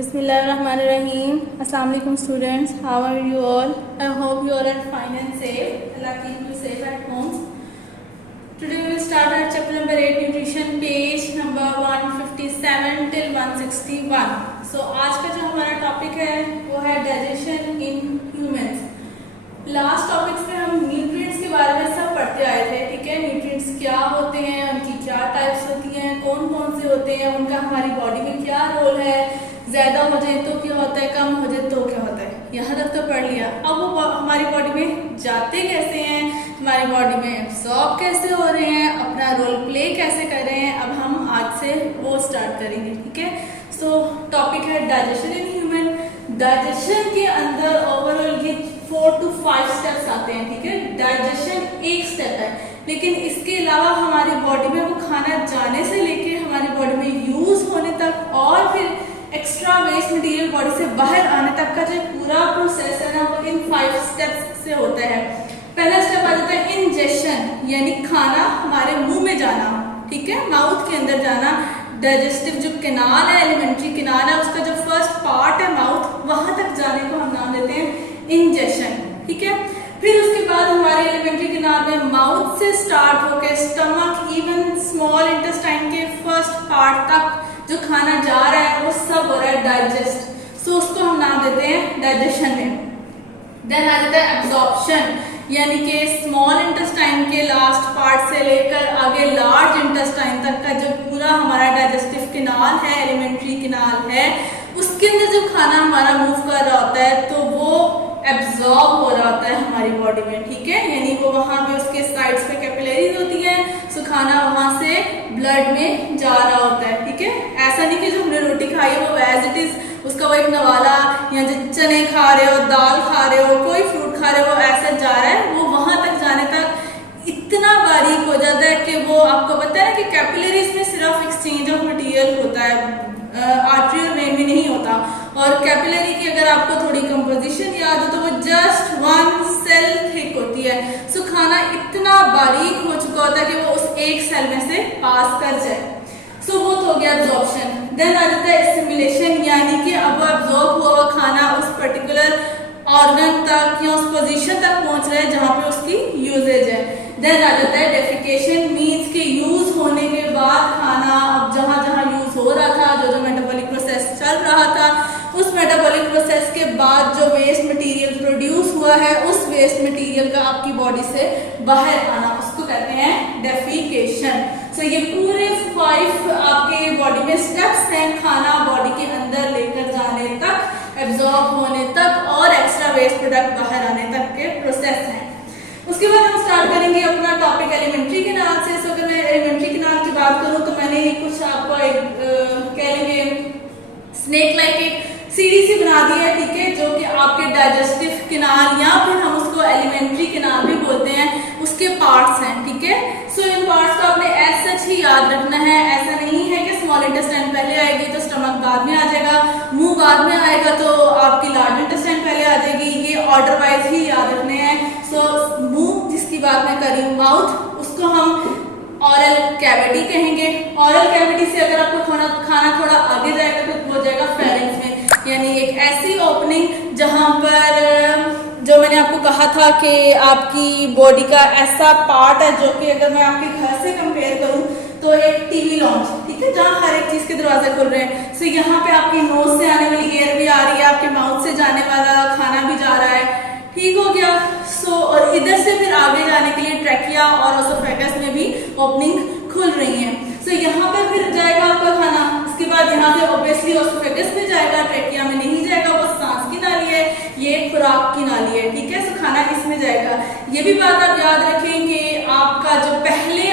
Bismillahirrahmanirrahim. Assalamu alaikum students. How are you all? I hope you all are fine and safe. Allah keep you safe at home. Today we will start our chapter number 8 nutrition, page number 157 till 161. So आज का जो हमारा topic है वो है digestion in humans. Last topics में हम nutrients के बारे में सब पढ़ते आए थे. ठीक है, न्यूट्रिएंट्स क्या होते हैं, उनकी क्या टाइप्स होती हैं, कौन कौन से होते हैं, उनका हमारी बॉडी में क्या रोल है, ज़्यादा हो जाए तो क्या होता है, कम हो जाए तो क्या होता है. यहाँ तक तो पढ़ लिया. अब वो हमारी बॉडी में जाते कैसे हैं, हमारी बॉडी में एब्जॉर्ब कैसे हो रहे हैं, अपना रोल प्ले कैसे कर रहे हैं, अब हम आज से वो स्टार्ट करेंगे. ठीक है, सो टॉपिक है डाइजेशन इन ह्यूमन. डाइजेशन के अंदर ओवरऑल ये 4 to 5 स्टेप्स आते हैं. ठीक है, डाइजेशन एक स्टेप है, लेकिन इसके अलावा हमारी बॉडी में वो खाना जाने से लेके हमारी बॉडी में यूज होने तक और फिर एक्स्ट्रा वेस्ट मटेरियल बॉडी से बाहर आने तक का जो पूरा प्रोसेस है ना, वो इन 5 स्टेप्स से होता है. पहला स्टेप आ जाता है इंजेशन, यानी खाना हमारे मुंह में जाना. ठीक है, माउथ के अंदर जाना. डाइजेस्टिव जो कैनाल है, एलिमेंट्री कैनाल है, उसका जो फर्स्ट पार्ट है माउथ, वहां तक जाने को हम नाम देते हैं इंजेशन. ठीक है, फिर उसके बाद हमारे एलिमेंट्री कैनाल में माउथ से स्टार्ट होकर स्टमक, इवन स्मॉल इंटेस्टाइन के फर्स्ट पार्ट तक जो खाना जा रहा है वो सब हो रहा है डाइजेस्ट. सो उसको हम नाम देते हैं डाइजेशन में. देन आ जाता है एब्जॉर्प्शन, यानी कि स्मॉल इंटेस्टाइन के लास्ट पार्ट से लेकर आगे लार्ज इंटेस्टाइन तक का जो पूरा हमारा डाइजेस्टिव कैनाल है, एलिमेंट्री कैनाल है, उसके अंदर जब खाना हमारा मूव कर रहा होता है तो वो एब्जॉर्ब हो रहा होता है हमारी बॉडी में. ठीक है, यानी वो वहां पे उसके साइड्स पे कैपिलरीज होती है, सो खाना वहां से ब्लड में जा रहा होता है. ठीक है, ऐसा नहीं कि जो हमने रोटी खाई है वो एज इट इज उसका वो एक नवाला, या जो चने खा रहे हो, दाल खा रहे हो, कोई फ्रूट खा रहे हो, वो ऐसा जा रहा है. वो वहां तक जाने तक इतना बारीक हो जाता है कि वो आपको पता है कि कैपिलरीज में सिर्फ एक्सचेंज ऑफ मटेरियल होता है, आर्टरियल वेन में नहीं होता. और कैपिलरी की अगर आपको थोड़ी कंपोजिशन याद हो तो वो जस्ट 1 सेल थिक होती है. सो खाना इतना बारीक हो चुका होता है कि वो उस एक सेल में से पास कर जाए. सो वो तो हो गया एब्जॉर्प्शन. देन आ जाता है एसिमिलेशन, यानी कि अब वो एब्जॉर्ब हुआ हुआ खाना उस पर्टिकुलर ऑर्गन तक या उस पोजीशन तक पहुंच रहा है जहां पे उसकी यूजेज है. देन आ जाता है डेफिकेशन, मीन्स के यूज होने के बाद खाना अब जहां जहां यूज हो रहा था, जो जो मेटाबॉलिक प्रोसेस चल रहा था, उस मेटाबॉलिक प्रोसेस के बाद जो वेस्ट मटेरियल प्रोड्यूस हुआ है, उस वेस्ट मटेरियल का आपकी बॉडी से बाहर आना, उसको कहते हैं डेफिकेशन. सो ये पूरे 5 आपके बॉडी में स्टेप्स हैं खाना बॉडी के अंदर लेकर जाने तक, एब्जॉर्ब होने तक और एक्स्ट्रा वेस्ट प्रोडक्ट बाहर आने तक के प्रोसेस हैं. उसके बाद हम स्टार्ट करेंगे अपना टॉपिक एलिमेंट्री कैनाल से. सो अगर मैं एलिमेंट्री कैनाल की बात करूं तो मैंने कुछ आपको कह लेंगे स्नेक लाइक एक सीढ़ी सी बना दी है. ठीक है, जो कि आपके डाइजेस्टिव कैनाल या फिर हम उसको एलिमेंट्री कैनाल भी बोलते हैं, उसके पार्ट्स हैं. ठीक है, सो इन पार्ट्स को आपने एज सच ही याद रखना है. ऐसा नहीं है कि स्मॉल इंटेस्टाइन पहले आएगी तो स्टमक बाद में आ जाएगा, मुंह बाद में आएगा तो आपकी लार्ज इंटेस्टाइन पहले आ जाएगी. ये ऑर्डर वाइज ही याद रखने हैं. सो मुंह जिसकी बात मैं कर रही हूँ, माउथ, उसको हम ऑरल कैविटी कहेंगे. ऑरल कैविटी से अगर आपको खाना थोड़ा आगे जाएगा तो हो जाएगा फेरिंग्स में, यानी एक ऐसी ओपनिंग जहां पर जो मैंने आपको कहा था कि आपकी बॉडी का ऐसा पार्ट है जो कि अगर मैं आपके घर से कंपेयर करूं तो एक टीवी लॉन्च. ठीक है, जहां हर एक चीज के दरवाजे खुल रहे हैं. सो यहाँ पे आपकी नोज से आने वाली एयर भी आ रही है, आपके माउथ से जाने वाला खाना भी जा रहा है. ठीक हो गया. सो और इधर से फिर आगे जाने के लिए ट्रैकिया और ओसोफेगस में भी ओपनिंग खुल रही है. सो यहाँ पे फिर जाएगा आपका खाना. उसके बाद यहाँ से ऑब्वियसली ओसोफेगस में जाएगा, ट्रैकिया में नहीं जाएगा, वो सांस की नाली है, ये खुराक की नाली है. ठीक है, सो खाना इसमें जाएगा. ये भी बात आप याद रखें कि आपका जो पहले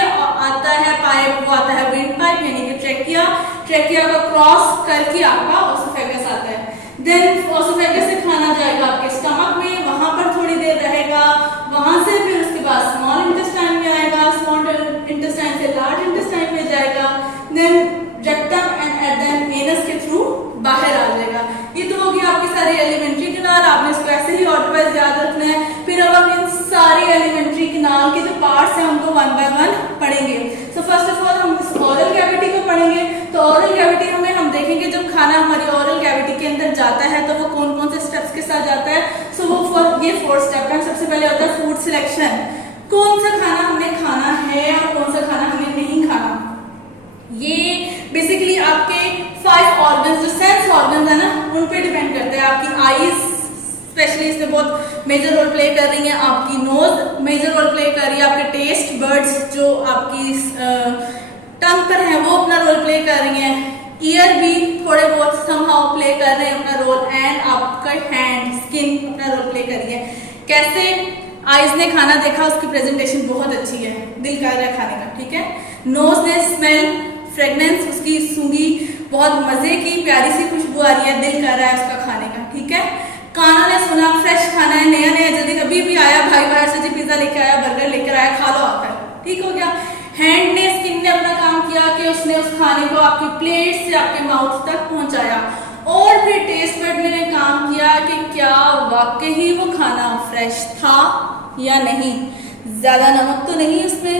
आता है पाइप, वो आता है विंड पाइप, यानी कि ट्रैकिया. ट्रैकिया को क्रॉस करके आपका ओसोफेगस आता है. देन ओसोफेगस से खाना जाएगा आपके स्टमक में, वहां पर थोड़ी देर रहेगा, वहां से फिर उसके बाद स्मॉल इंटेस्टाइन में आएगा, स्मॉल इंटेस्टाइन से लार्ज इंटेस्टाइन में जाएगा, then rectum and then anus के थ्रू बाहर आ जाएगा. ये तो हो गया आपकी सारी एलिमेंट्री कैनाल. आपने इसको ऐसे ही ऑर्डर वाइज याद रखना है. फिर अब हम इन सारे एलिमेंट्री कैनाल के जो पार्ट्स हैं उनको 1 by 1 पढ़ेंगे. सो फर्स्ट ऑफ ऑल हम ऑरल कैविटी को पढ़ेंगे. तो ऑरल कैविटी में हम देखेंगे जब खाना हमारी ऑरल कैविटी के अंदर जाता है तो वो कौन कौन से स्टेप्स के साथ जाता है। सो वो ये 4 स्टेप है। सबसे पहले होता है फूड सिलेक्शन, कौन सा खाना हमने खाना है और कौन सा खाना हमें नहीं खाना। ये बेसिकली आपके 5 ऑर्गन्स, जो सेंस ऑर्गन्स है ना, उन पे डिपेंड करता है। आपकी आईज स्पेशली इसमें बहुत मेजर रोल प्ले कर रही है, आपकी नोज मेजर रोल प्ले कर रही है, आपके टेस्ट बर्ड्स जो आपकी टंग पर है वो अपना रोल प्ले कर रही है, ईयर भी थोड़े बहुत समहाउ प्ले कर रहे हैं अपना रोल, एंड आपका हैंड स्किन अपना रोल प्ले कर रही है। कैसे आइज ने खाना देखा, उसकी प्रेजेंटेशन बहुत अच्छी है, दिल कर रहा है खाने का, ठीक है। नोज ने स्मेल फ्रेगनेंस, उसकी सूंघी, बहुत मजे की प्यारी सी खुशबू आ रही है, दिल कर रहा है उसका खाने का, ठीक है। कानों ने सुना फ्रेश खाना है, नया नया जल्दी अभी भी आया, भाई बाहर से जी पिज्जा लेकर आया, बर्गर लेकर आया, खा लो आकर, ठीक हो गया। हैंड ने, स्किन ने अपना काम किया कि उसने उस खाने को आपकी प्लेट से आपके माउथ तक पहुंचाया, और फिर टेस्ट बड ने काम किया कि क्या वाकई वो खाना फ्रेश था या नहीं, ज्यादा नमक तो नहीं उसमें,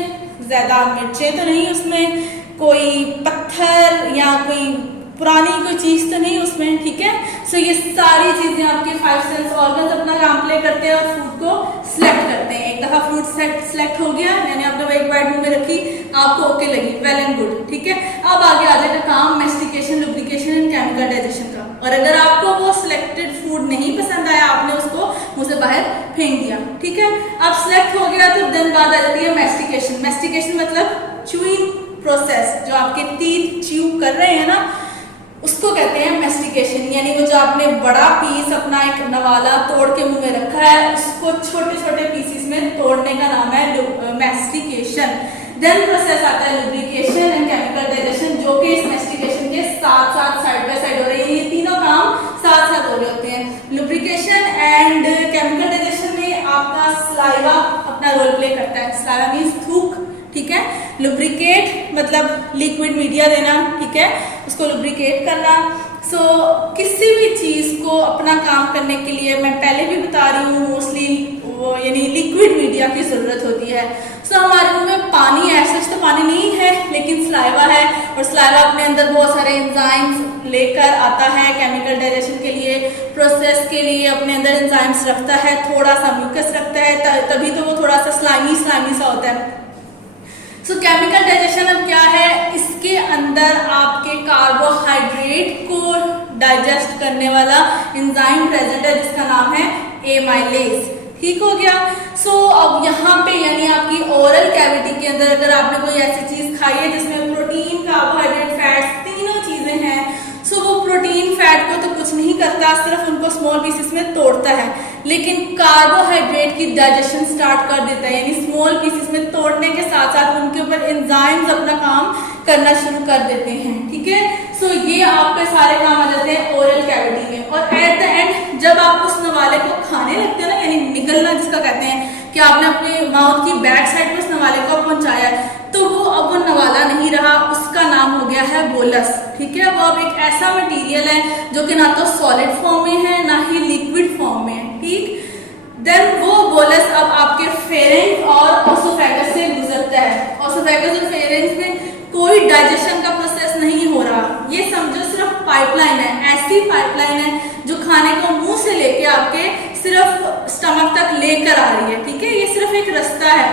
ज्यादा मिर्चें तो नहीं उसमें, कोई पत्थर या कोई पुरानी कोई चीज तो नहीं उसमें, ठीक है। सो ये सारी चीजें आपके 5 सेंस ऑर्गन्स अपना काम प्ले करते हैं और फूड को सिलेक्ट करते हैं। एक दफा फ्रूट सिलेक्ट हो गया, मैंने अपने एक बाइट मुंह में रखी, आपको ओके लगी, वेल एंड गुड, ठीक है। अब आगे आ जाएगा काम mastication, lubrication and chemical digestion का। और अगर आपको वो सिलेक्टेड फूड नहीं पसंद आया, आपने उसको मुंह से बाहर फेंक दिया, ठीक है। अब सिलेक्ट हो गया तो देन बात आ जाती है मैस्टिकेशन। मैस्टिकेशन मतलब च्यूइंग प्रोसेस, जो आपके टीथ च्यू कर रहे हैं ना, उसको कहते हैं मैस्टिकेशन। यानी वो जो आपने बड़ा पीस अपना एक नवाला तोड़ के मुंह में रखा है, उसको छोटे छोटे पीसेस में तोड़ने का नाम है मैस्टिकेशन। देन प्रोसेस आता है लुब्रिकेशन एंड केमिकल डाइजेशन, जो कि इस मैस्टिकेशन के साथ साथ साइड बाय साइड हो रही है। ये तीनों काम साथ साथ हो रहे होते हैं। लुब्रिकेशन एंड केमिकल डाइजेशन में आपका सलाइवा अपना रोल प्ले करता है। सलाइवा मीन्स थूक, ठीक है। लुब्रिकेट मतलब लिक्विड मीडिया देना, ठीक है, उसको लुब्रिकेट करना। सो किसी भी चीज को अपना काम करने के लिए, मैं पहले भी बता रही हूँ, मोस्टली वो यानी लिक्विड मीडिया की जरूरत होती है। सो हमारे मुंह में पानी ऐसा तो पानी नहीं है, लेकिन सलाइवा है, और सलाइवा अपने अंदर बहुत सारे एंजाइम्स लेकर आता है केमिकल डाइजेशन के लिए, प्रोसेस के लिए अपने अंदर एंजाइम्स रखता है, थोड़ा सा म्यूकस रखता है, तभी तो वो थोड़ा सा स्लाइमी सा होता है। सो केमिकल डाइजेशन अब क्या है, इसके अंदर आपके कार्बोहाइड्रेट को डाइजेस्ट करने वाला एंजाइम प्रेजेंट है, जिसका नाम है एमाइलेज, ठीक हो गया। सो अब यहाँ पे यानी आपकी ओरल कैविटी के अंदर अगर आपने कोई ऐसी चीज खाई है जिसमें प्रोटीन, कार्बोहाइड्रेट, फैट्स तीनों चीजें हैं, सो वो प्रोटीन फैट को तो कुछ नहीं करता, सिर्फ उनको स्मॉल पीसेस में तोड़ता है, लेकिन कार्बोहाइड्रेट की डाइजेशन स्टार्ट कर देता है। यानी स्मॉल पीसेस में तोड़ने के साथ साथ उनके ऊपर एंजाइम्स अपना काम करना शुरू कर देते हैं, ठीक है। सो ये आपके सारे काम आ जाते हैं ओरल कैविटी में। और एट द एंड जब आप उस नवाले को खाने लगते हैं ना, यानी निगलना जिसका कहते हैं, कि आपने अपने माउथ की बैक साइड पे उस नवाले को पहुंचाया, तो वो अब वो नवाला नहीं रहा, उसका नाम हो गया है बोलस, ठीक है। वो अब एक ऐसा मटेरियल है जो कि ना तो सॉलिड फॉर्म में है ना ही लिक्विड फॉर्म में है, ठीक। देन वो बोलस अब आपके फेरेंक्स और ओसोफेगस से गुजरता है। ओसोफेगस और फेरेंक्स में कोई डाइजेशन का प्रोसेस नहीं हो रहा, ये समझो सिर्फ पाइपलाइन है, ऐसी पाइपलाइन है जो खाने को मुंह से लेके आपके सिर्फ स्टमक तक लेकर आ रही है, ठीक है। ये सिर्फ एक रास्ता है,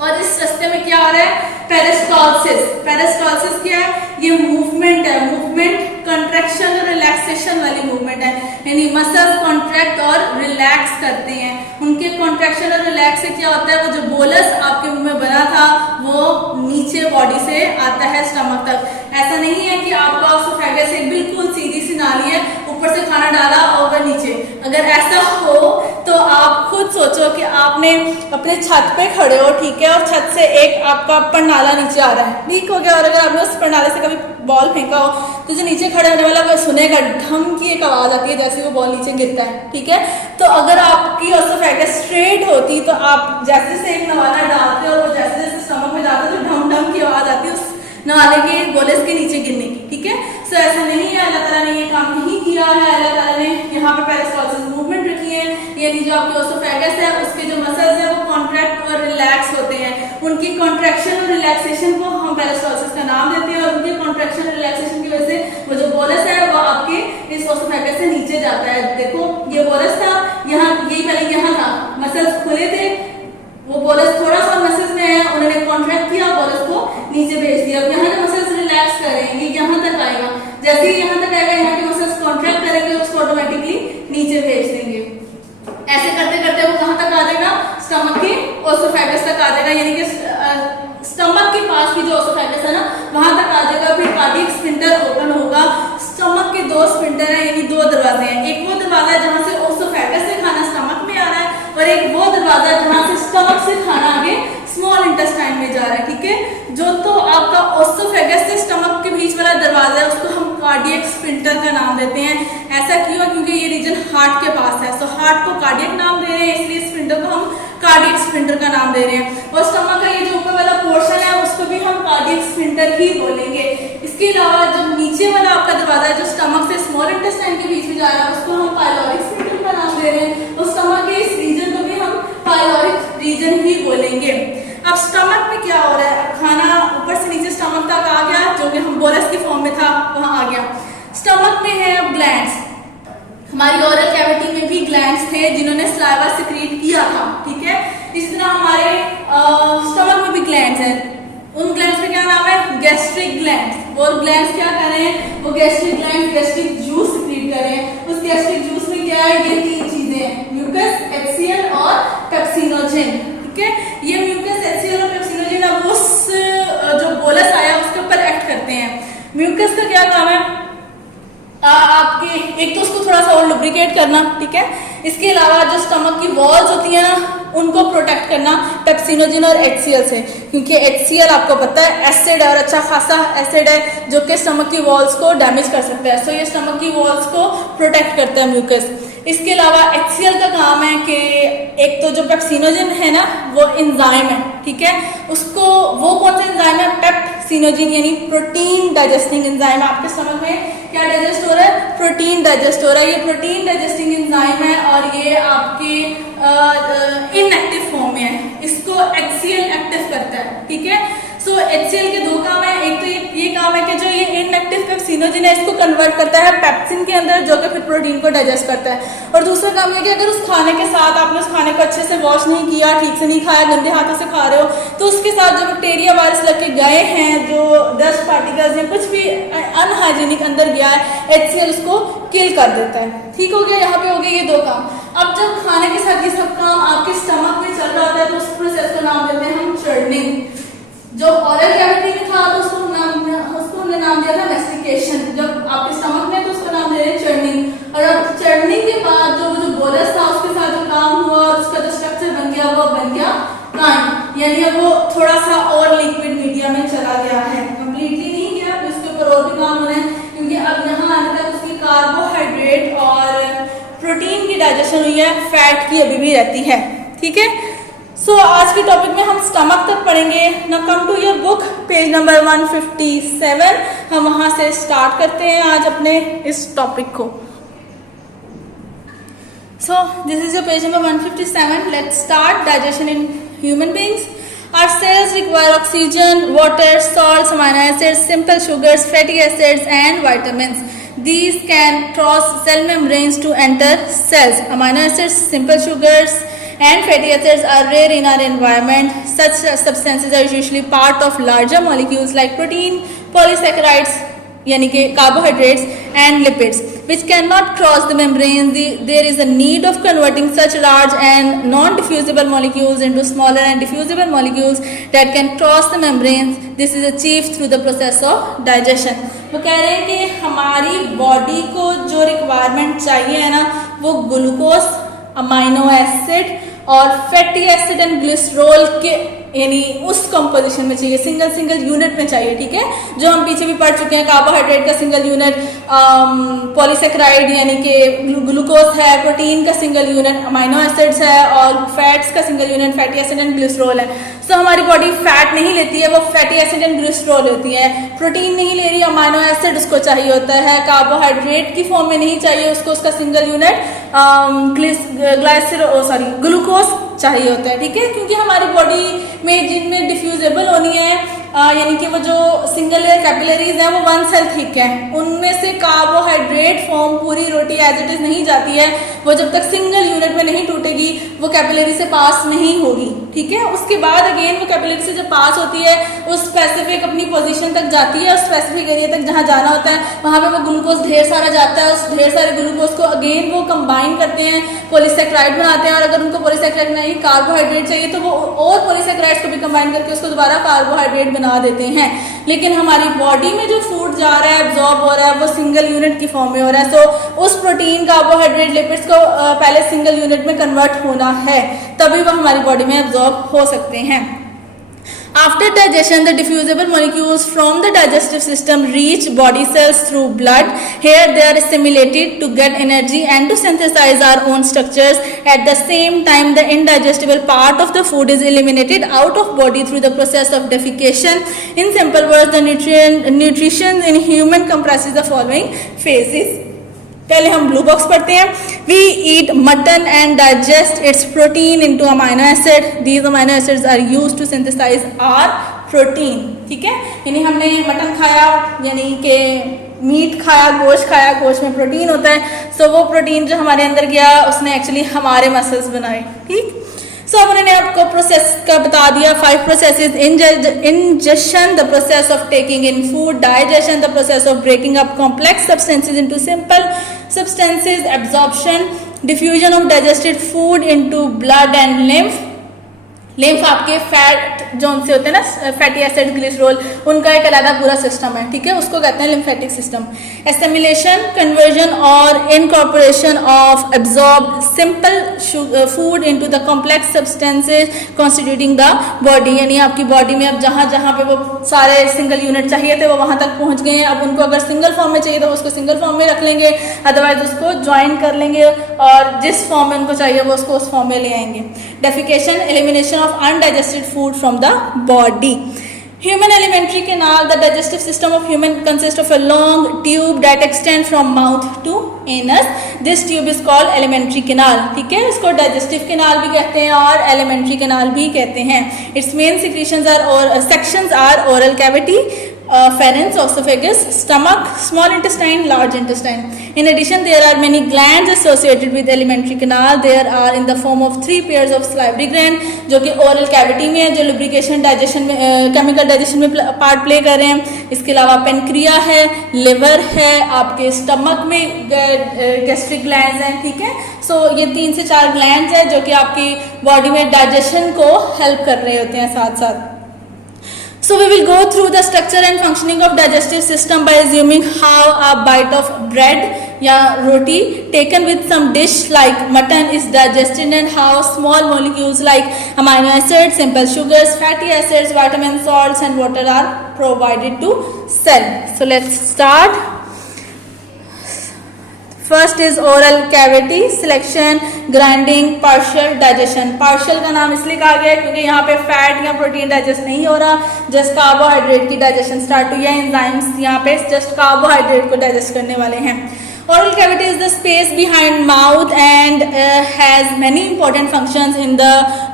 और इस रास्ते में क्या हो रहा है, पेरिस्टाल्सिस। पेरिस्टाल्सिस क्या है, ये मूवमेंट है, मूवमेंट कंट्रैक्शन और रिलैक्सेशन वाली मूवमेंट है, यानी मसल्स कॉन्ट्रैक्ट और रिलैक्स करते हैं। उनके कॉन्ट्रैक्शन और रिलैक्स से क्या होता है, वो जो बोलस आपके मुंह में बना था वो नीचे बॉडी से आता है स्टमक तक। ऐसा नहीं है कि आपका ओसोफेगस एक बिल्कुल सीधी सी नाली है, ऊपर से खाना डाला और वह नीचे। अगर ऐसा हो तो आप खुद सोचो कि आपने अपने छत पे खड़े हो, ठीक है, और छत से एक आपका प्रणाला नीचे आ रहा है, ठीक हो गया। और अगर आपने उस प्रणाले से कभी बॉल फेंका हो तो जो नीचे खड़े होने वाला वो सुनेगा, ढम की एक आवाज आती है जैसे वो बॉल नीचे गिरता है, ठीक है। तो अगर आपकी ओसोफेगस स्ट्रेट होती तो आप जैसे से एक नवाला डालते हो और वो जैसे जैसे स्टमक में जाते तो ढम ढम की आवाज आती है उस नवाले के बोलस के नीचे गिरने की, ठीक है। सो ऐसा नहीं है, अल्लाह ताला ने ये काम नहीं किया है। अल्लाह ताला ने यहाँ पे पेरिस्टाल्सिस मूवमेंट रखी है, यानी जो आपके ओसोफेगस है उसके जो मसल्स है वो कॉन्ट्रैक्ट और रिलैक्स होते हैं, उनके उनकी कॉन्ट्रैक्शन और रिलैक्सेशन को हम पेरिस्टालसिस का नाम देते हैं, और उनके कॉन्ट्रैक्शन और रिलैक्सेशन की वजह से वो जो बोलस है वो आपके इस ओसोफेगस से नीचे जाता है। देखो ये बोलस था, यहाँ यही पहले यहाँ था, मसल्स खुले थे, वो बोलस थोड़ा सा मसल्स में है, उन्होंने कॉन्ट्रैक्ट किया, बोलस को नीचे भेज दिया। अब यहाँ के मसल्स रिलैक्स करेंगे, यहाँ तक आएगा, जैसे ही यहाँ तक आएगा यहाँ के मसल्स कॉन्ट्रैक्ट करेंगे, उसको ऑटोमेटिकली नीचे भेज देंगे। ऐसे करते करते वो कहाँ तक आ जाएगा, स्टमक के ओसोफेगस तक आ जाएगा, यानी कि स्टमक के पास की जो ओसोफेगस है ना वहां तक आ जाएगा। फिर कार्डियक स्फिंक्टर ओपन होगा। स्टमक के दो स्फिंक्टर है, यानी दो दरवाजे हैं, एक वो दरवाजा है जहां से ओसोफेगस से खाना स्टमक में आ रहा है, और एक वो दरवाजा है जहां से स्टमक से खाना आगे स्मॉल इंटेस्टाइन में जा रहा है। ठीक है, जो तो आपका ओसोफेगस से स्टमक के बीच वाला दरवाजा है उसको हम कार्डियक स्फिंक्टर का नाम देते हैं। ऐसा क्यों, क्योंकि ये रीजन हार्ट के पास है, सो हार्ट को कार्डियक नाम दे रहे हैं, इसलिए स्फिंक्टर को हम कार्डियक स्फिंक्टर का नाम दे रहे हैं। और स्टमक का ये जो ऊपर वाला पोर्शन है उसको भी हम कार्डियक स्फिंक्टर ही बोलेंगे। इसके अलावा जो नीचे वाला आपका दरवाजा है जो स्टमक से स्मॉल इंटेस्टाइन के बीच में जा रहा है उसको हम पाइलोरिक स्फिंक्टर का नाम दे रहे हैं, और स्टमक के इस रीजन को भी हम पाइलोरिक रीजन ही बोलेंगे। अब स्टमक में क्या हो रहा है, खाना ऊपर से नीचे स्टमक तक आ गया, जो कि हम बोलस के फॉर्म में था वहां आ गया। स्टमक में है अब ग्लैंड्स, हमारी ओरल कैविटी में भी ग्लैंड्स थे जिन्होंने सलाइवा सिक्रीट किया था। ठीक है, इस तरह हमारे स्टमक में भी ग्लैंड्स हैं। उन ग्लैंड्स का क्या नाम है, गैस्ट्रिक ग्लैंड्स। और ग्लैंड्स क्या कर रहे हैं, वो gastric glands gastric juice secrete कर रहे हैं। उस गैस्ट्रिक जूस में क्या है, ये तीन चीजें हैं, म्यूकस, एक्सियल और पेप्सिनोजेन। ठीक है, ये म्यूकस, एक्सियल और पेप्सिनोजेन अब उस जो बोलस आया उसके ऊपर एक्ट करते हैं। म्यूकस का क्या काम है, आपके एक तो उसको थोड़ा सा और लुब्रिकेट करना, ठीक है, इसके अलावा जो स्टमक की वॉल्स होती है ना उनको प्रोटेक्ट करना पेप्सिनोजेन और एचसीएल से, क्योंकि एचसीएल आपको पता है एसिड है और अच्छा खासा एसिड है जो कि स्टमक की वॉल्स को डैमेज कर सकता है। सो ये स्टमक की वॉल्स को प्रोटेक्ट करता है म्यूकस। इसके अलावा एचसीएल का काम है कि एक तो जो पेप्सिनोजेन है ना वो एंजाइम है, ठीक है, उसको वो कौन सा एंजाइम है, पेप्सिनोजेन यानी प्रोटीन डाइजेस्टिंग एंजाइम। आपके स्टमक में क्या डाइजेस्ट हो रहा है, प्रोटीन डाइजेस्ट हो रहा है। ये प्रोटीन डाइजेस्टिंग एंजाइम है और ये आपके इनएक्टिव फॉर्म में है, इसको एचसीएल एक्टिव करता है। ठीक है, सो एचसीएल के दो काम है, एक तो ये काम है कि जो ये इनएक्टिव पेप्सिनोजेन है इसको कन्वर्ट करता है पेप्सिन के अंदर जो कि फिर प्रोटीन को डाइजेस्ट करता है। और दूसरा काम ये कि अगर उस खाने के साथ आपने उस खाने को अच्छे से वॉश नहीं किया, ठीक से नहीं खाया, गंदे हाथों से खा रहे हो, तो उसके साथ जो बैक्टीरिया वायरस लग के गए हैं, जो डस्ट पार्टिकल्स या कुछ भी अनहाइजीनिक अंदर गया है, एचसीएल उसको किल कर देता है। ठीक हो गया, यहाँ पे हो गए ये दो काम। अब जब खाने के साथ ये सब काम आपके स्टमक में चल रहा होता है तो उस प्रोसेस को नाम देते हैं हम चर्निंग। जो ओरल कैविटी में था तो उसको हमने नाम दिया था मैस्टिकेशन। जब आपके स्टमक में तो उसका नाम दे रहे हैं चर्निंग। और अब चर्निंग के बाद जो बोलस था उसके साथ जो काम हुआ और उसका जो स्ट्रक्चर बन गया वो बन गया काइम, यानी अब वो थोड़ा सा और लिक्विड मीडिया में चला गया है, कंप्लीटली नहीं गया, फिर उसके ऊपर और भी काम होना है क्योंकि अब यहाँ आने तक उसकी कार्बोहाइड्रेट और प्रोटीन की डाइजेशन हुई है, फैट की अभी भी रहती है। ठीक है, सो आज के टॉपिक में हम स्टमक तक पढ़ेंगे। Now come to your book, page number 157। हम वहां से स्टार्ट करते हैं आज अपने इस टॉपिक को। So this is your page number 157। Let's start. Digestion in human beings. Our cells require oxygen, water, salts, amino acids, simple sugars, fatty acids, and vitamins. These can cross cell membranes to enter cells. Amino acids, simple sugars, and fatty acids are rare in our environment. Such substances are usually part of larger molecules like protein, polysaccharides, यानी कि carbohydrates, and lipids, which cannot cross the membranes. There is a need of converting such large and non-diffusible molecules into smaller and diffusible molecules that can cross the membranes. This is achieved through the process of digestion. वो कह रहे हैं कि हमारी body को जो requirement चाहिए है ना वो ग्लूकोज, अमाइनो एसिड और फैटी एसिड एंड ग्लिसरॉल के यानी उस कंपोजिशन में चाहिए, सिंगल यूनिट में चाहिए। ठीक है, जो हम पीछे भी पढ़ चुके हैं, कार्बोहाइड्रेट का सिंगल यूनिट, पॉलीसेक्राइड यानी कि ग्लूकोज है, प्रोटीन का सिंगल यूनिट, अमाइनो एसिड्स है और फैट्स का single unit fatty acid and glycerol है। सो हमारी बॉडी फैट नहीं लेती है, वो फैटी एसिड एंड ग्लिसरॉल होती है। प्रोटीन नहीं ले रही, अमाइनो एसिड उसको चाहिए होता है, कार्बोहाइड्रेट की फॉर्म में नहीं चाहिए उसको, उसका सिंगल यूनिट ग्लूकोज चाहिए होता है, ठीक है, क्योंकि हमारी बॉडी में जिनमें डिफ्यूजेबल होनी है यानी कि वो जो सिंगल लेयर कैपिलरीज हैं वो 1 सेल थिक है, उनमें से कार्बोहाइड्रेट फॉर्म पूरी रोटी एज इट इज नहीं जाती है, वो जब तक सिंगल यूनिट में नहीं टूटेगी वो कैपिलरी से पास नहीं होगी, ठीक है। उसके बाद अगेन वो कैपिलरी से जब पास होती है उस स्पेसिफिक अपनी पोजीशन तक जाती है, उस स्पेसिफिक एरिया तक जहाँ जाना होता है वहाँ पे वो ग्लूकोज ढेर सारा जाता है, उस ढेर सारे ग्लूकोज को अगेन वो कंबाइन करते हैं, पॉलीसेक्राइड बनाते हैं, और अगर उनको पॉलीसेक्राइड नहीं कार्बोहाइड्रेट चाहिए तो वो और पॉलीसेक्राइड्स को भी कंबाइन करके उसको दोबारा कार्बोहाइड्रेट बना देते हैं। लेकिन हमारी बॉडी में जो फूड जा रहा है एब्जॉर्ब हो रहा है वो सिंगल यूनिट की फॉर्म में हो रहा है, सो उस प्रोटीन कार्बोहाइड्रेट लिपिड्स को पहले सिंगल यूनिट में कन्वर्ट होना है, तभी वो हमारी बॉडी में एब्जॉर्ब हो सकते हैं। After digestion, the diffusible molecules from the digestive system reach body cells through blood. Here they are assimilated to get energy and to synthesize our own structures. At the same time, the indigestible part of the food is eliminated out of body through the process of defecation. In simple words, the nutrition in human comprises the following phases. पहले हम blue box पढ़ते हैं। We eat mutton and digest its protein into amino acid, these amino acids are used to synthesise our protein, ठीक है। यानी हमने mutton खाया यानी कि मीट खाया, गोश्त खाया, गोश्त में प्रोटीन होता है, सो वो प्रोटीन जो हमारे अंदर गया उसने एक्चुअली हमारे मसल्स बनाए, ठीक। सो अब उन्होंने आपको प्रोसेस का बता दिया, 5 processes, ingestion the process of taking in food, digestion the process of breaking up complex substances into simple substances, absorption, diffusion of digested food into blood and lymph, lymph आपके fat zone से होते हैं ना, fatty acid, glycerol, उनका एक अलग पूरा system है, ठीक है, उसको कहते हैं लिम्फेटिक सिस्टम। एसिमिलेशन, कन्वर्जन और incorporation of absorb simple food into the complex substances constituting the body, यानी आपकी बॉडी में अब जहाँ जहाँ पे वो सारे सिंगल यूनिट चाहिए थे वो वहाँ तक पहुँच गए हैं, अब उनको अगर सिंगल फॉर्म में चाहिए तो उसको सिंगल फॉर्म में रख लेंगे, अदरवाइज उसको ज्वाइन कर लेंगे और जिस फॉर्म में उनको चाहिए वो उसको उस फॉर्म में ले आएंगे। Defecation, elimination of undigested food from the body. Human alimentary canal, the digestive system of human consists of a long tube that extends from mouth to anus. This tube is called alimentary canal, ठीक है, इसको digestive canal भी कहते हैं और alimentary canal भी कहते हैं। Its main secretions are or sections are oral cavity, pharynx, esophagus, stomach, small intestine, large intestine. In addition, there are many glands associated with alimentary canal. There are in the form of 3 pairs of salivary gland, जो कि oral cavity में है, जो lubrication, digestion में, chemical digestion में part play कर रहे हैं। इसके अलावा पेनक्रिया है, लिवर है, आपके स्टमक में गैस्ट्रिक ग्लैंड्स हैं, ठीक है। सो ये 3 से 4 ग्लैंड्स हैं जो कि आपकी बॉडी में डाइजेशन को हेल्प कर रहे होते हैं साथ साथ। So we will go through the structure and functioning of digestive system by assuming how a bite of bread या रोटी taken with some dish like mutton is digested and how small molecules like amino acids, simple sugars, fatty acids, vitamins, salts and water are provided to cell. So let's start. First is oral cavity, selection, grinding, partial digestion. Partial का नाम इसलिए कहा गया है क्योंकि यहाँ पे fat या प्रोटीन डाइजेस्ट नहीं हो रहा, जस्ट कार्बोहाइड्रेट की डाइजेशन स्टार्ट हुई है। एंजाइम्स यहाँ पे जस्ट कार्बोहाइड्रेट को डाइजेस्ट करने वाले हैं। Oral cavity is the space behind mouth and has many important functions in the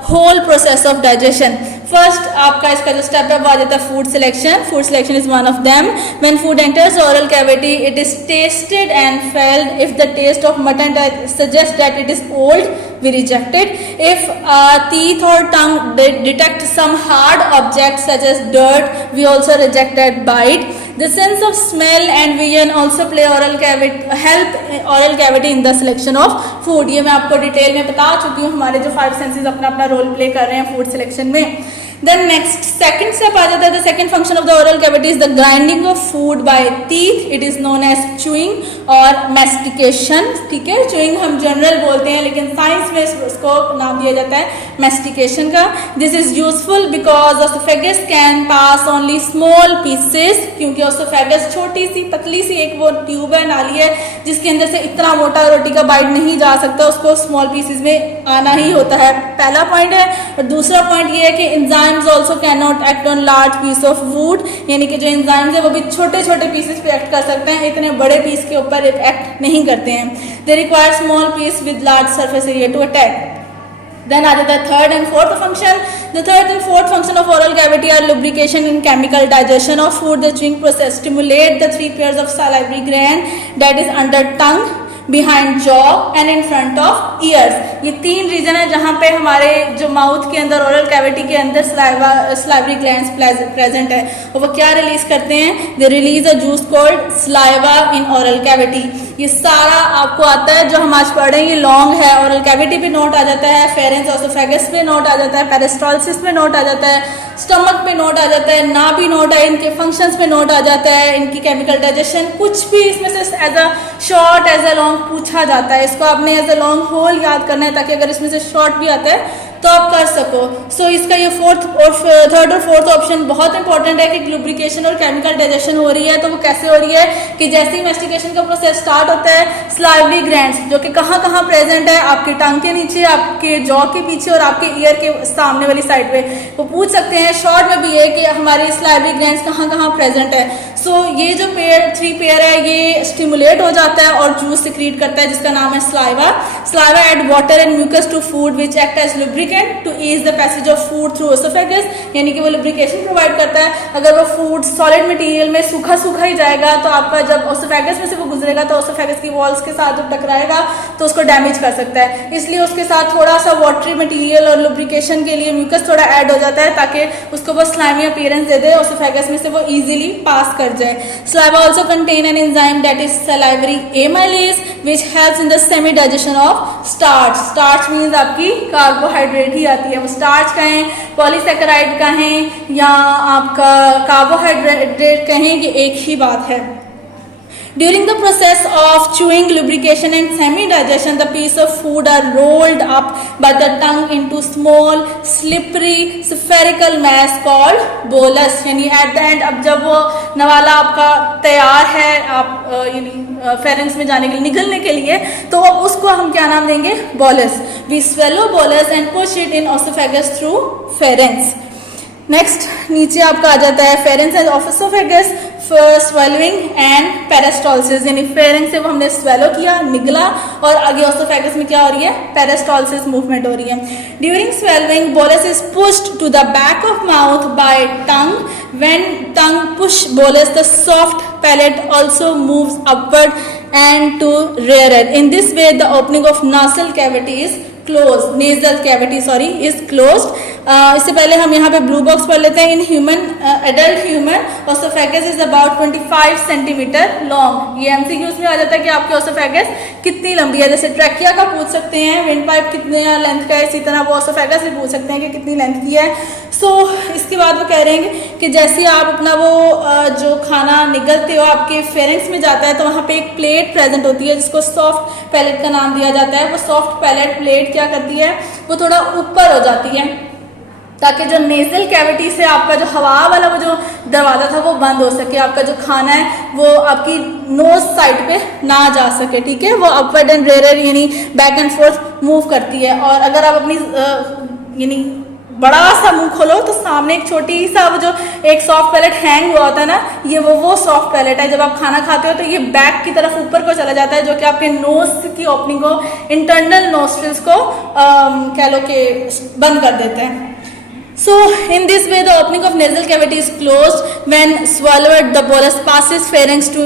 whole process of digestion. First, आपका इसका जो step है वो आ जाता है food selection. Food selection is one of them. When food enters the oral cavity, it is tasted and felt. If the taste of mutton suggests that it is old, we reject it. If teeth or tongue detect some hard object such as dirt, we also reject that bite. The sense of smell and vision also play help oral cavity in the selection of food. ये मैं आपको detail में बता चुकी हूँ, हमारे जो 5 senses अपना अपना रोल प्ले कर रहे हैं फूड सिलेक्शन में। Then next second step आ जाता है, the second function of the oral cavity is the grinding of food by teeth. It is known as chewing और mastication, ठीक है। chewing हम जनरल बोलते हैं लेकिन साइंस में इसको नाम दिया जाता है mastication का। This is useful because esophagus can pass only small pieces, क्योंकि esophagus छोटी सी पतली सी एक वो ट्यूब है, नाली है, जिसके अंदर से इतना मोटा रोटी का बाइट नहीं जा सकता, उसको स्मॉल पीसेस में आना ही होता है, पहला पॉइंट है। और दूसरा पॉइंट ये है कि enzymes also cannot act on large piece of wood, यानी कि जो एंजाइम्स है वो भी छोटे छोटे पीसेस पे एक्ट कर सकते हैं, इतने बड़े पीस के ऊपर एक्ट नहीं करते हैं। They require small piece with large surface area to attack. Then आ जाता है third and fourth function. The third and fourth function of oral cavity are lubrication in chemical digestion of food. The chewing process stimulate the 3 pairs of salivary gland that is under tongue, behind jaw and in front of ears. ये 3 reason है जहाँ पे हमारे जो mouth के अंदर oral cavity के अंदर सलाइवरी ग्लैंड्स प्रेजेंट है. और वो क्या रिलीज करते हैं? They release a juice called saliva in oral cavity. ये सारा आपको आता है जो हम आज पढ़ रहे हैं, ये लॉन्ग है. ओरल कैविटी पे नोट आ जाता है, फेरेंस ओसोफेगस पे नोट आ जाता है, पेरिस्टाल्सिस पे नोट आ जाता है, स्टमक पे नोट आ जाता है, ना भी नोट है, इनके फंक्शंस पे नोट आ जाता है, इनकी केमिकल डाइजेशन, कुछ भी इसमें से as a short as a long पूछा जाता है. इसको आपने एज अ लॉन्ग होल याद करना है ताकि अगर इसमें से शॉर्ट भी आता है तो आप कर सको. सो इसका ये थर्ड और फोर्थ ऑप्शन बहुत इंपॉर्टेंट है कि लुब्रिकेशन और केमिकल डाइजेशन हो रही है. तो वो कैसे हो रही है कि जैसे ही मैस्टिकेशन का प्रोसेस स्टार्ट होता है, सलाइवरी ग्लैंड्स जो कि कहाँ कहाँ प्रेजेंट है, आपके टंग के नीचे, आपके जॉ के पीछे और आपके ईयर के सामने वाली साइड पे, वो पूछ सकते हैं शॉर्ट में भी है कि हमारी सलाइवरी ग्लैंड्स कहाँ कहाँ प्रेजेंट है. सो ये जो 3 पेयर है ये स्टिमुलेट हो जाता है और जूस सिक्रीट करता है जिसका नाम है saliva. Saliva add water and mucus to food which act as lubricant to ease the passage of food through oesophagus. यानी कि वो लुब्रिकेशन प्रोवाइड करता है. अगर वो फूड सॉलिड मटेरियल में सूखा सूखा ही जाएगा तो आपका जब ओसोफेगस में से वो गुजरेगा तो ओसोफेगस की वॉल्स के साथ जब टकराएगा तो उसको डैमेज कर सकता है. इसलिए उसके साथ थोड़ा सा वाटरी मटेरियल और लुब्रिकेशन के लिए म्यूकस थोड़ा ऐड हो जाता है ताकि उसको वो स्लाइमी अपीयरेंस दे दे, ओसोफेगस में से वो इजीली पास कर जाए. Saliva also contain an enzyme that is salivary amylase which helps in the semi digestion of starch. Starch means आपकी कार्बोहाइड्रेट ही आती है. वो स्टार्च कहें, पॉलीसेकेराइड कहें या आपका कार्बोहाइड्रेट कहें, ये एक ही बात है. During the process of chewing, lubrication and semi-digestion, the piece of food are rolled up by the tongue into small, slippery, spherical mass called bolus. यानी at the end, अब जब वो नवाला आपका तैयार है आप यानी फेरेंस में जाने के लिए, निगलने के लिए, तो अब उसको हम क्या नाम देंगे? bolus. We swallow bolus and push it in esophagus through pharynx. Next नीचे आपका आ जाता है pharynx and oesophagus swallowing and peristalsis. यानी फेरेंस से वो हमने स्वेलो किया, निगला, और आगे ओसोफेगस में क्या हो रही है? पेरिस्टाल्सिस मूवमेंट हो रही है. During swallowing bolus is pushed to the back of mouth by tongue. When tongue push bolus the soft palate also moves upward and to rear end. In this way the opening of nasal cavity is closed. Nasal cavity is closed. इससे पहले हम यहाँ पे blue box पढ़ लेते हैं. In human adult human oesophagus is about 25 centimetre long. ये MCQs में आ जाता है कि आपकी ओसोफेगस कितनी लंबी है. जैसे ट्रैकिया का पूछ सकते हैं विंड पाइप कितने लेंथ का है, इसी तरह वो ओसोफेगस भी पूछ सकते हैं कि कितनी लेंथ की है. सो इसके बाद वो कह रहे हैं कि जैसे आप अपना वो जो खाना निगलते हो आपके फेरेंक्स में जाता है तो वहाँ पे एक प्लेट प्रेजेंट होती है जिसको सॉफ्ट पैलेट का नाम दिया जाता है. वो सॉफ्ट पैलेट प्लेट क्या करती है? वो थोड़ा ऊपर हो जाती है ताकि जो नेजल कैविटी से आपका जो हवा वाला वो जो दरवाज़ा था वो बंद हो सके, आपका जो खाना है वो आपकी नोज साइड पे ना जा सके. ठीक है, वो अपवर्ड एंड रेयर यानी बैक एंड फोर्थ मूव करती है. और अगर आप अपनी यानी बड़ा सा मुंह खोलो तो सामने एक छोटी सा वो जो एक सॉफ्ट पैलेट हैंग हुआ होता है ना, ये वो सॉफ्ट पैलेट है. जब आप खाना खाते हो तो ये बैक की तरफ ऊपर को चला जाता है जो कि आपके नोज की ओपनिंग को, इंटरनल नोस्ट्रिल्स को कह लो कि बंद कर देते हैं. So in this way the opening of nasal cavity is closed when swallowed. The bolus passes pharynx to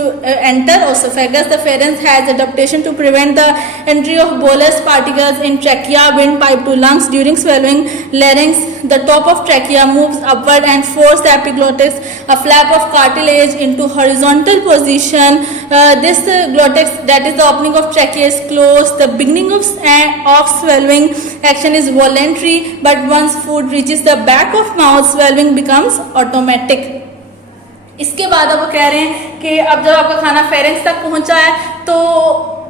enter esophagus. The pharynx has adaptation to prevent the entry of bolus particles in trachea, windpipe to lungs. During swallowing, larynx, the top of trachea moves upward and force the epiglottis, a flap of cartilage, into horizontal position. This glottis, that is the opening of trachea, is closed. The beginning of swallowing action is voluntary, but once food reaches the back of mouth, swallowing becomes automatic. इसके बाद अब वो कह रहे हैं कि अब जब आपका खाना फेरेंक्स तक पहुंचा है तो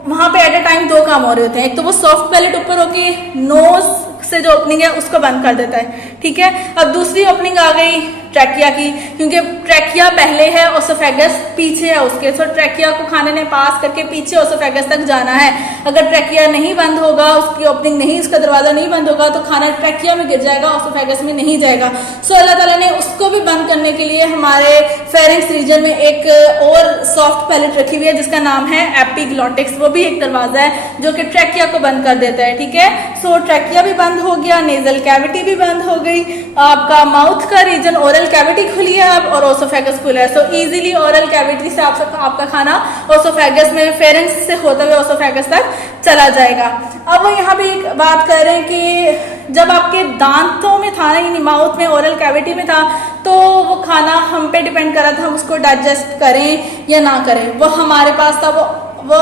वहां पे एट अ टाइम 2 काम हो रहे होते हैं. एक तो वो सॉफ्ट पैलेट ऊपर होके नोज से जो ओपनिंग है उसको बंद कर देता है. ठीक है, अब दूसरी ओपनिंग आ गई ट्रैकिया की, क्योंकि ट्रैकिया पहले है, ओसोफेगस पीछे है उसके। सो ट्रैकिया को खाने ने पास करके पीछे ओसोफेगस तक जाना है। अगर ट्रैकिया नहीं बंद होगा, उसकी ओपनिंग नहीं, उसका दरवाजा नहीं बंद होगा, तो खाना ट्रैकिया में गिर जाएगा, ओसोफेगस में नहीं जाएगा। सो अल्लाह ताला ने उसको भी बंद करने के लिए हमारे फेरिंक्स रीजन में एक और सॉफ्ट पैलेट रखी हुई है जिसका नाम है एपिग्लॉटिक्स। वो भी एक दरवाजा है जो कि ट्रैकिया को बंद कर देता है, ठीक है। सो ट्रैकिया भी बंद हो गया, नेजल कैविटी भी बंद हो गई, आपका माउथ का रीजन, ओरल कैविटी खुली है अब, और ओसोफेगस खुला है। सो इजीली ओरल कैविटी से आपका खाना ओसोफेगस में फेरिंक्स से होते हुए ओसोफेगस तक चला जाएगा। अब वो यहाँ पे एक बात कर रहे हैं कि जब आपके दांतों में था, यानी माउथ में, ओरल कैविटी में था, तो वो खाना हम पे डिपेंड कर रहा था हम उसको डाइजेस्ट करें या ना करें। वो हमारे पास था, वो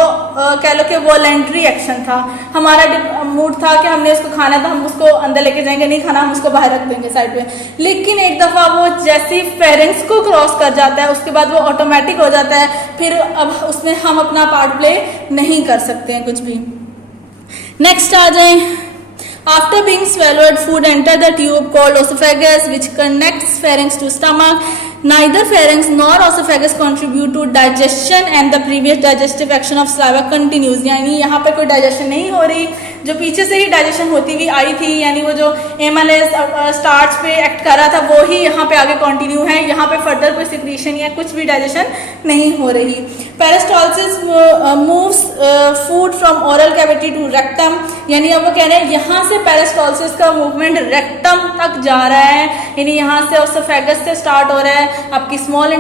कह लो कि वॉलेंट्री एक्शन था। हमारा मूड था कि हमने उसको खाना है तो हम उसको अंदर लेके जाएंगे, नहीं खाना हम उसको बाहर रख देंगे साइड पे। लेकिन एक दफ़ा वो जैसी फेरिंक्स को क्रॉस कर जाता है उसके बाद वो ऑटोमेटिक हो जाता है, फिर अब उसमें हम अपना पार्ट प्ले नहीं कर सकते हैं कुछ भी। नेक्स्ट आ जाए, after being swallowed, food enter the tube called esophagus, which connects pharynx to stomach. Neither pharynx nor esophagus contribute to digestion, and the previous digestive action of saliva continues. यानी यहाँ पे कोई डाइजेशन नहीं हो रही, जो पीछे से ही डाइजेशन होती हुई आई थी, यानी वो जो एमएलएस स्टार्च पे एक्ट कर रहा था वो ही यहाँ पे आगे कंटिन्यू है। यहाँ पे फर्दर कोई सिक्रीशन या कुछ भी डाइजेशन नहीं हो रही। Peristalsis moves food from oral cavity to rectum, यानी अब वो कह रहे हैं यहाँ से पेरिस्टालसिस का मूवमेंट रेक्टम तक जा रहा है, यानी यहाँ से ओसोफेगस से स्टार्ट हो रहा है। आपकी स्मॉल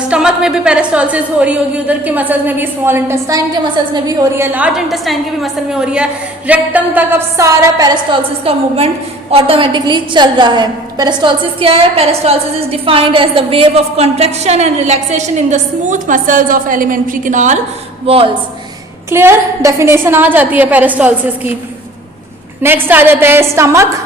स्टमक में भी पेरिस्टालसिस हो रही होगी, उधर के मसल्स में भी, स्मॉल इंटेस्टाइन के मसल्स में भी हो रही है, लार्ज इंटेस्टाइन के भी मसल में हो रही है। रेक्टम तक अब सारा पेरिस्टालसिस का मूवमेंट ऑटोमेटिकली चल रहा है। पेरिस्टालसिस क्या है? Peristalsis is defined as the wave of contraction and relaxation in the smooth muscles of alimentary canal walls. Clear definition आ जाती है पेरिस्टालसिस की। नेक्स्ट आ जाता है stomach.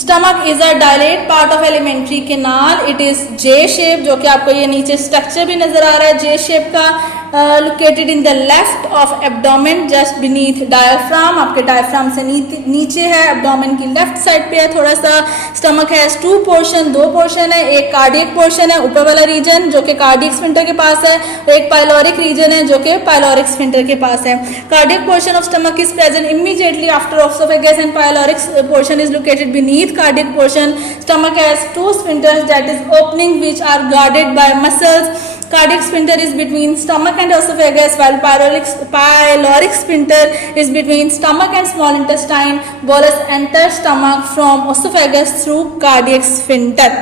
Stomach is a dilated part of alimentary canal. It is J shape, जो कि आपको ये नीचे स्ट्रक्चर भी नजर आ रहा है जे शेप का, located in the left of abdomen just beneath diaphragm. आपके डायफ्राम से नीचे है, एब्डोमेन की लेफ्ट साइड पे है थोड़ा सा। स्टमक है टू पोर्शन, दो पोर्शन है, एक कार्डियक पोर्शन है ऊपर वाला रीजन जो कि कार्डियक स्फिंक्टर के पास है, और एक पाइलोरिक रीजन है जो कि पाइलोरिक स्फिंक्टर के पास है। Cardiac portion of stomach is present immediately after oesophagus and pyloric portion is located beneath cardiac portion. Stomach has two sphincters that is opening which are guarded by muscles. Cardiac sphincter is between stomach and esophagus, while pyloric sphincter is between stomach and small intestine. Bolus enters stomach from esophagus through cardiac sphincter.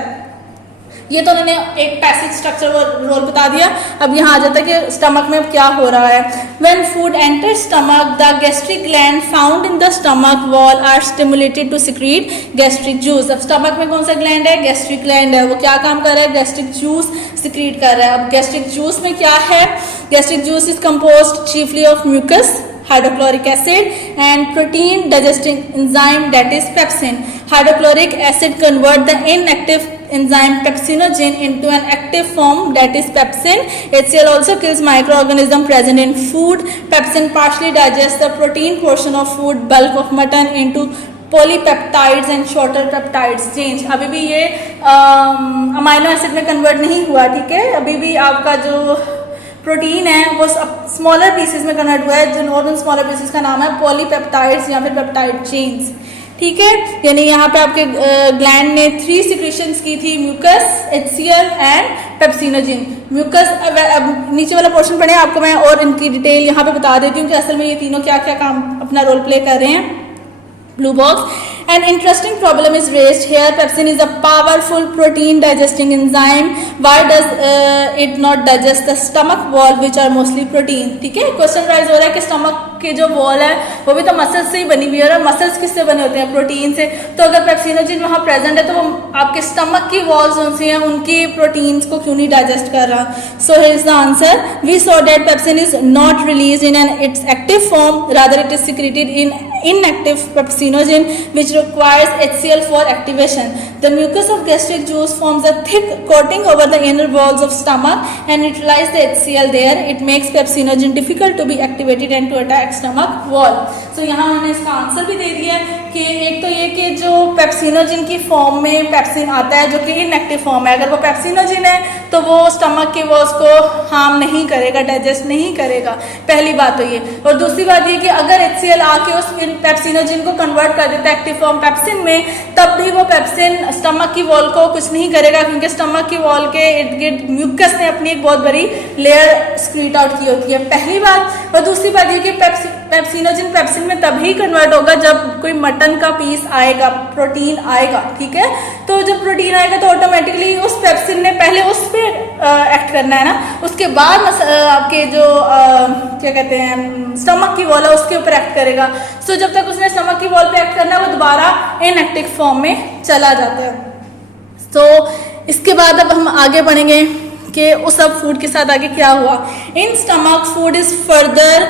ये तो उन्होंने एक passive structure role बता दिया। अब यहाँ आ जाता है कि स्टमक में क्या हो रहा है। When food enters stomach, the gastric gland found in the stomach wall are stimulated to secrete gastric juice. अब स्टमक में कौन सा ग्लैंड है? गैस्ट्रिक ग्लैंड है। वो क्या काम कर रहा है? गैस्ट्रिक जूस सिक्रीट कर रहा है। अब गैस्ट्रिक जूस में क्या है? Gastric juice is composed chiefly of mucus, hydrochloric acid and protein digesting enzyme that is pepsin. Hydrochloric acid convert the inactive enzyme pepsinogen into an active form that is pepsin. HCl also kills microorganism present in food. Pepsin partially digests the protein portion of food bulk of mutton into polypeptides and shorter peptides chains. अभी भी ये amino acid में convert नहीं हुआ, ठीक है। अभी भी आपका जो प्रोटीन है वो स्मॉलर पीसेस में कन्वर्ट हुआ है, जो और उन स्मॉलर पीसेस का नाम है पॉलीपेप्टाइड्स या फिर पेप्टाइड चेन्स, ठीक है। यानी यहाँ पे आपके ग्लैंड ने 3 सिक्रीशंस की थी, mucus, HCl and pepsinogen. Mucus, अब नीचे वाला पोर्शन पढ़े, आपको मैं और इनकी डिटेल यहाँ पे बता देती हूँ कि असल में ये तीनों क्या क्या काम अपना रोल प्ले कर रहे हैं। Blue box. An interesting problem is raised here. Pepsin is a powerful protein digesting enzyme. Why does it not digest the stomach wall which are mostly protein? ठीक है, क्वेश्चन राइज हो रहा है कि stomach के जो वॉल है वो भी तो मसल्स से ही बनी हुई है, और मसल्स किससे बने होते हैं? प्रोटीन से। तो अगर पेप्सिनोजिन वहाँ प्रेजेंट है तो वो आपके स्टमक की वॉल्स कौन सी हैं, उनकी प्रोटीन्स को क्यों नहीं डाइजेस्ट कर रहा? So here is the answer. We saw that pepsin is not released in an its active form, rather it is secreted in inactive pepsinogen which requires HCl for activation. The mucus of gastric juice forms a thick coating over the inner walls of stomach and neutralizes the HCl there. It makes pepsinogen difficult to be activated and to attack stomach wall. So यहाँ उन्होंने इसका answer भी दे दिया कि एक तो ये कि जो पेप्सिनोजिन की फॉर्म में पेप्सिन आता है जो कि इनएक्टिव फॉर्म है, अगर वो पेप्सिनोजिन है तो वो स्टमक के वॉल्स को हार्म नहीं करेगा, डाइजेस्ट नहीं करेगा, पहली बात तो ये। और दूसरी बात ये कि अगर HCl आके उस पेप्सिनोजिन को कन्वर्ट कर देता है एक्टिव फॉर्म पेप्सिन में, तब भी वो पेप्सिन स्टमक की वॉल को कुछ नहीं करेगा, क्योंकि स्टमक की वॉल के इर्द गिर्द म्यूकस ने अपनी एक बहुत बड़ी लेयर स्क्रीट आउट की होती है, पहली बात। और दूसरी बात ये कि पेप्सिनोजिन पेप्सिन में तभी कन्वर्ट होगा जब कोई मटन का पीस आएगा, प्रोटीन आएगा, ठीक है। तो जब प्रोटीन आएगा तो ऑटोमेटिकली उस पेप्सिन ने पहले उस पर एक्ट करना है ना, उसके बाद आपके जो क्या कहते हैं स्टमक की वॉल है उसके ऊपर एक्ट करेगा। सो जब तक उसने स्टमक की वॉल पे एक्ट करना है वो दोबारा इनएक्टिव फॉर्म में चला जाता है। तो इसके बाद अब हम आगे बढ़ेंगे कि उस सब फूड के साथ आगे क्या हुआ। In stomach food is further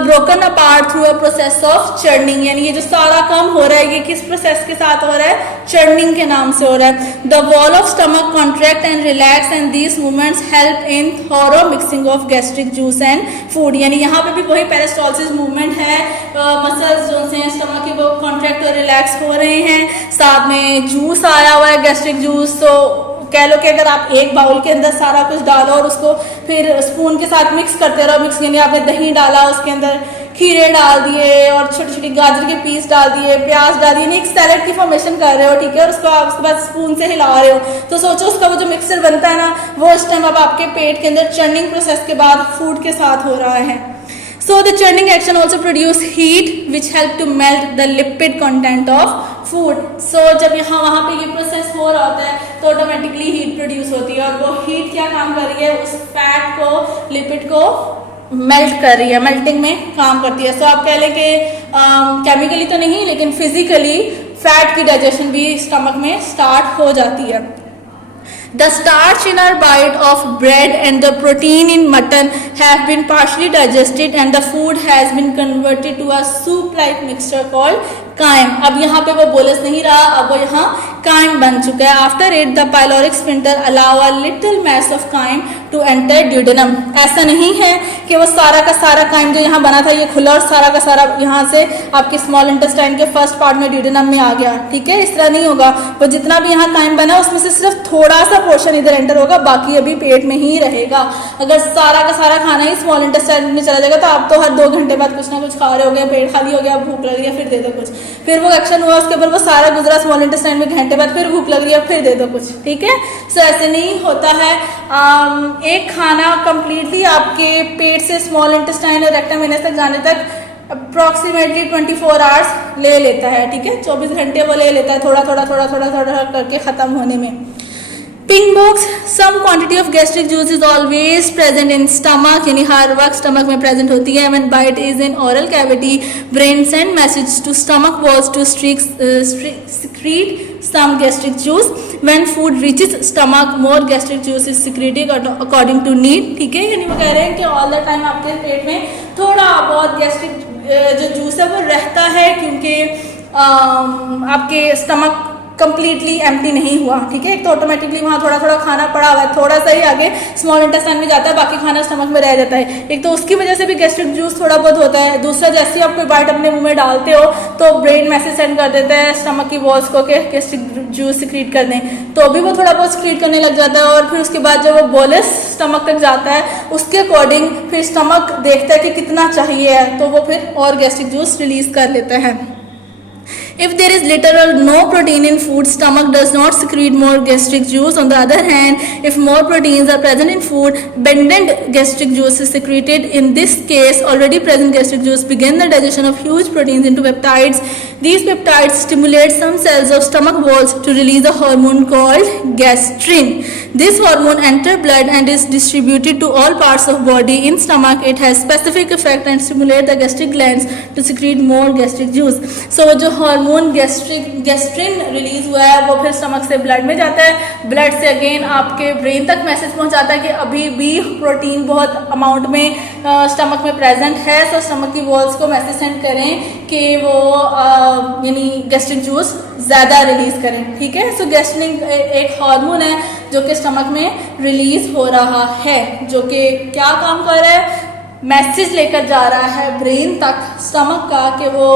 broken apart through a process of churning, यानी ये जो सारा काम हो रहा है ये किस प्रोसेस के साथ हो रहा है, चर्निंग के नाम से हो रहा है। The wall of stomach contract and relax and these movements help in thorough mixing of gastric juice and food, यानी यहाँ पे भी वही पेरिस्टालसिस मूवमेंट है, मसल्स जो से स्टमक के वो कॉन्ट्रैक्ट और रिलैक्स हो रहे हैं, साथ में जूस आया हुआ है गैस्ट्रिक जूस। तो कह लो कि अगर आप एक बाउल के अंदर सारा कुछ डालो और उसको फिर स्पून के साथ मिक्स करते रहो, मिक्स यानी आपने दही डाला, उसके अंदर खीरे डाल दिए और छोटी छोटी गाजर के पीस डाल दिए, प्याज डाल दिए, एक सैलेड की फॉर्मेशन कर रहे हो, ठीक है। और उसको आप उसके बाद स्पून से हिला रहे हो, तो सोचो उसका वो जो मिक्सचर बनता है ना वो इस टाइम अब आपके पेट के अंदर चर्निंग प्रोसेस के बाद फूड के साथ हो रहा है। So the churning action also produce heat which help to melt the lipid content of food. So जब यहाँ वहाँ पे ये प्रोसेस हो रहा होता है तो ऑटोमेटिकली हीट प्रोड्यूस होती है, और वो हीट क्या काम कर रही है, उस फैट को, लिपिड को मेल्ट कर रही है, मेल्टिंग में काम करती है। सो आप कह लें कि केमिकली तो नहीं लेकिन फिजिकली फैट की डाइजेशन भी स्टमक में स्टार्ट हो जाती है। The starch in our bite of bread and the protein in mutton have been partially digested and the food has been converted to a soup-like mixture called chyme. अब यहाँ पे वो bolus नहीं रहा, अब वो यहाँ काइम बन चुका है। After it the pyloric sphincter allow a little mass of chyme to enter duodenum. ऐसा नहीं है कि वो सारा का सारा काइम जो यहाँ बना था ये खुला और सारा का सारा यहाँ से आपके स्मॉल इंटेस्टाइन के फर्स्ट पार्ट में ड्यूडेनम में आ गया, ठीक है, इस तरह नहीं होगा। वो जितना भी यहाँ काइम बना उसमें से सिर्फ थोड़ा सा पोर्शन इधर एंटर होगा, बाकी अभी पेट में ही रहेगा। अगर सारा का सारा खाना ही स्मॉल इंटेस्टाइन में चला जाएगा तो आप तो हर 2 घंटे बाद कुछ ना कुछ खा रहे हो गए, पेट खाली हो गया, भूख लग रही है, फिर दे दो कुछ, फिर वो एक्शन हुआ, उसके ऊपर वो सारा गुजरा स्मॉल इंटेस्टाइन में, घंटे बाद फिर भूख लग रही है, फिर दे दो कुछ, ठीक है। सो ऐसे नहीं होता है। एक खाना कंप्लीटली आपके पेट से स्मॉल इंटेस्टाइन और रेक्टम एनस तक जाने तक अप्रॉक्सीमेटली 24 आवर्स ले लेता है, ठीक है, 24 घंटे वो ले लेता है, थोड़ा थोड़ा थोड़ा थोड़ा थोड़ा करके खत्म होने में। Pink box, some quantity of gastric juice is always present in stomach, यानी हर वक्त स्टमक में प्रेजेंट होती है। When bite is in oral cavity brain send message to stomach walls to secrete some gastric juice. When food reaches stomach more gastric juice is secreted according to need, ठीक है। यानी वो कह रहे हैं कि ऑल द टाइम आपके पेट में थोड़ा बहुत गैस्ट्रिक जो जूस है वो रहता है, क्योंकि आपके स्टमक कंप्लीटली एम्प्टी नहीं हुआ, ठीक है। एक तो ऑटोमेटिकली वहाँ थोड़ा थोड़ा खाना पड़ा हुआ है, थोड़ा सा ही आगे स्मॉल इंटेस्टाइन में जाता है, बाकी खाना स्टमक में रह जाता है। एक तो उसकी वजह से भी गैस्ट्रिक जूस थोड़ा बहुत होता है। दूसरा, जैसे ही आप कोई बाइट अपने मुंह में डालते हो तो ब्रेन मैसेज सेंड कर देता है स्टमक की वॉल्स को कि गैस्ट्रिक जूस सिक्रीट कर दें, तो अभी वो थोड़ा बहुत सिक्रीट करने लग जाता है। और फिर उसके बाद जब वो बोलस स्टमक तक जाता है उसके अकॉर्डिंग फिर स्टमक देखता है कि कितना चाहिए, तो वो फिर और गैस्ट्रिक जूस रिलीज कर लेता है। If there is little or no protein in food, stomach does not secrete more gastric juice. On the other hand, if more proteins are present in food, abundant gastric juice is secreted. In this case, already present gastric juice begin the digestion of huge proteins into peptides. These peptides stimulate some cells of stomach walls to release a hormone called gastrin. This hormone enters blood and is distributed to all parts of body. In stomach, it has specific effect and stimulate the gastric glands to secrete more gastric juice. So, जो hormone gastrin release हुआ है वो फिर stomach से blood में जाता है, blood से अगेन आपके ब्रेन तक मैसेज पहुंचाता है कि अभी भी प्रोटीन बहुत अमाउंट में स्टमक में प्रेजेंट है। तो स्टमक की वॉल्स को मैसेज सेंड करें कि वो यानी गैस्ट्रिक जूस ज़्यादा रिलीज करें, ठीक है। सो गैस्ट्रिन एक हार्मोन है जो कि स्टमक में रिलीज हो रहा है, जो कि क्या काम कर रहा है, मैसेज लेकर जा रहा है ब्रेन तक स्टमक का कि वो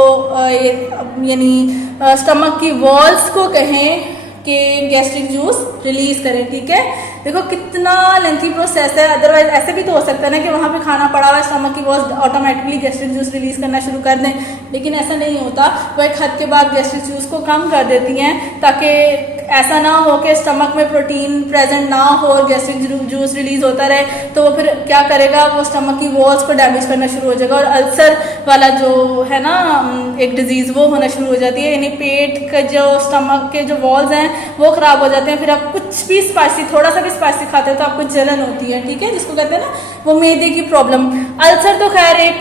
यानी स्टमक की वॉल्स को कहें कि गैस्ट्रिक जूस रिलीज करें। ठीक है, देखो कितना लेंथी प्रोसेस है। अदरवाइज ऐसे भी तो हो सकता है ना कि वहाँ पे खाना पड़ा हुआ है, स्टमक की walls automatically gastric juice release करना शुरू कर दें, लेकिन ऐसा नहीं होता। वो एक हद के बाद गैस्ट्रिक जूस को कम कर देती हैं ताकि ऐसा ना हो कि स्टमक में प्रोटीन प्रेजेंट ना हो और गैस्ट्रिक जूस रिलीज होता रहे, तो वो फिर क्या करेगा, वो स्टमक की वॉल्स को डैमेज करना शुरू हो जाएगा और अल्सर वाला जो है ना एक डिजीज़ वो होना शुरू हो जाती है। यानी पेट का जो स्टमक के जो वॉल्स हैं वो ख़राब हो जाते हैं। फिर आप कुछ भी स्पाइसी, थोड़ा सा भी स्पाइसी खाते हो तो आपको जलन होती है। ठीक है, जिसको कहते हैं ना वो मैदे की प्रॉब्लम। अल्सर तो खैर एक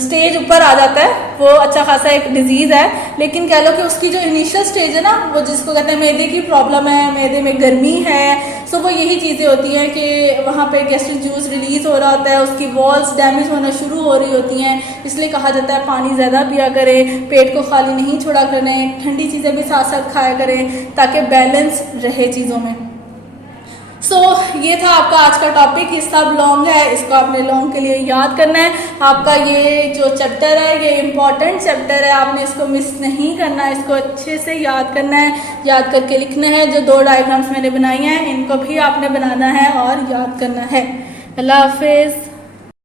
स्टेज ऊपर आ जाता है, वो अच्छा खासा एक डिजीज़ है, लेकिन कह लो कि उसकी जो इनिशियल स्टेज है ना, वो जिसको कहते हैं मैदे की प्रॉब्लम है, मैदे में गर्मी है, सो वो यही चीज़ें होती हैं कि वहाँ पे गैस्ट्रिक जूस रिलीज़ हो रहा होता है, उसकी वॉल्स डैमेज होना शुरू हो रही होती हैं। इसलिए कहा जाता है पानी ज़्यादा पिया करें, पेट को खाली नहीं छोड़ा करें, ठंडी चीज़ें भी साथ साथ खाया करें ताकि बैलेंस रहे चीज़ों में। सो ये था आपका आज का टॉपिक। ये सब लॉन्ग है, इसको आपने लॉन्ग के लिए याद करना है। आपका ये जो चैप्टर है ये इम्पॉर्टेंट चैप्टर है, आपने इसको मिस नहीं करना है, इसको अच्छे से याद करना है, याद करके लिखना है। जो 2 डायग्राम्स मैंने बनाई हैं इनको भी आपने बनाना है और याद करना है। अल्लाह हाफिज़।